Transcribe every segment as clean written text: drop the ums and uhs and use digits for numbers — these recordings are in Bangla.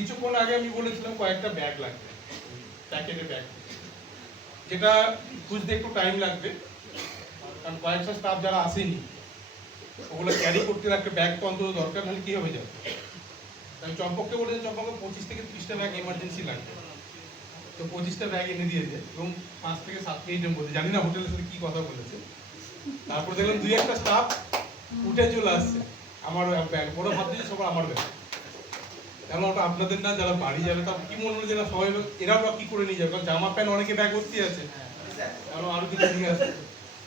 কিছুক্ষণ আগে আমি বলেছিলাম কয়েকটা ব্যাগ লাগবে, প্যাকেটে ব্যাগ, যেটা খুঁজতে একটু টাইম লাগবে, কারণ কয়েকটা স্টাফ যারা আসেনি ওগুলো ক্যারি করতে একটা ব্যাগ তো অন্তত দরকার, নাহলে কী হবে যাবে। আমি চম্পককে বলেছি চম্পককে 25 থেকে 30টা ব্যাগ এমার্জেন্সি লাগবে, তো 25টা ব্যাগ এনে দিয়েছে এবং 5 থেকে 7 মিনিটের মধ্যে, জানি না হোটেলের সাথে কী কথা বলেছে। তারপর দেখলাম 2-1টা স্টাফ উঠে চলে আসছে, আমার ব্যাগ বড় ভাবছি সবার আমার ব্যাগ, কেন ওটা আপনাদের না, যারা বাড়ি যাবে তার কি মনে হলো যে না সবাই এরাও কি করে নিয়ে যাবে, কারণ জামা প্যান্ট অনেকে ব্যাগ ভর্তি আছে, আরো কিছু নিয়ে আসছে।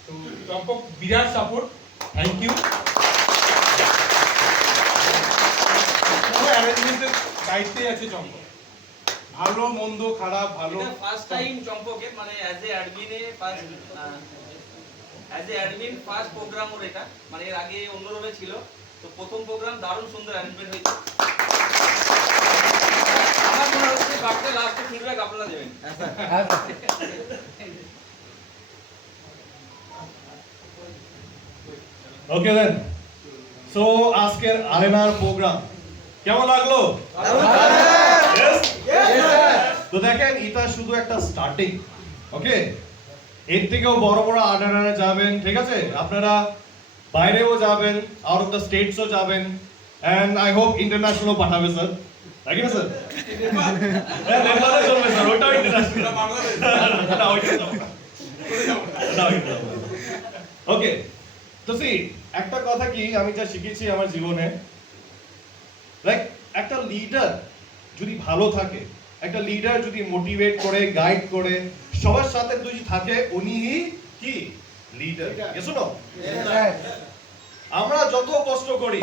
তো চম্পক বিরাট সাপোর্ট, থ্যাংক ইউ। পুরো অ্যারেঞ্জমেন্টের দায়িত্বে আছে চম্পক, ভালো মন্দ খারাপ ভালো। ফার্স্ট টাইম চম্পকের মানে অ্যাজ এ অ্যাডমিনে ফার্স্ট প্রোগ্রাম ওর এটা, মানে এর আগে অন্য রোলে ছিল, তো প্রথম প্রোগ্রাম দারুণ সুন্দর অ্যারেঞ্জমেন্ট হয়েছে। আমার মনে হচ্ছে বাকিটা লাস্টে ফিডব্যাক আপনারা দেবেন। ওকে দেন, সো আজকের আরেনার প্রোগ্রাম কেমন লাগলো? তো দেখেন এটা শুধু একটা স্টার্টিং, ওকে, এর থেকেও বড় বড় আরেনায় যাবেন, ঠিক আছে, আপনারা বাইরেও যাবেন, আউট অফ দ্য স্টেটসও যাবেন, এন্ড আই হোপ ইন্টারন্যাশনালও পাঠাবে স্যার, তাই না স্যার? নেপালে চলবে স্যার, ওটাও ইন্টারন্যাশনাল, বাংলাদেশ না, ওইটা না, ওকে। তো সি একটা কথা কি আমি যা শিখেছি আমার জীবনে, লাইক একটা লিডার যদি ভালো থাকে, একটা লিডার যদি মোটিভেট করে গাইড করে সবার সাথে যদি থাকে, উনিই কি লিডার। শোনো, আমরা যত কষ্ট করি,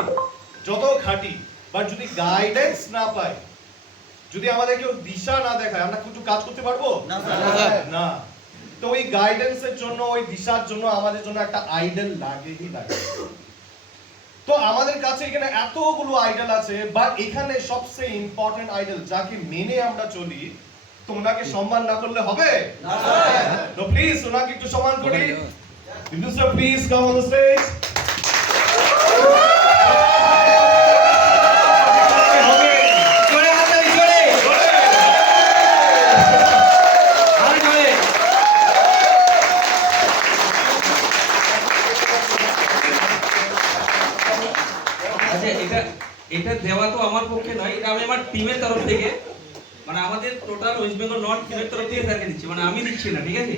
যত খাটি, বাট যদি গাইডেন্স না পাই, যদি আমাদের কেউ দিশা না দেখায়, আমরা কিছু কাজ করতে পারবো না। তো ওই গাইডেন্সের জন্য, ওই দিশার জন্য আমাদের জন্য একটা আইডল লাগেই লাগে। তো আমাদের কাছে এখানে এতগুলো আইডল আছে, বাট এখানে সবচেয়ে ইম্পর্টেন্ট আইডল যাকে মেনে আমরা চলি, তো ওনাকে সম্মান না করলে হবে না। তো প্লিজ ওনাকে একটু সম্মান করি। Bindu sir please come on the stage. এটা দেওয়া তো আমার পক্ষে নয়, এটা আমি আমার টিমের তরফ থেকে, মানে আমাদের টোটাল ওয়েস্ট বেঙ্গল নর্থ টিমের তরফ থেকে স্যারকে দিচ্ছি, মানে আমি দিচ্ছি না, ঠিক আছে।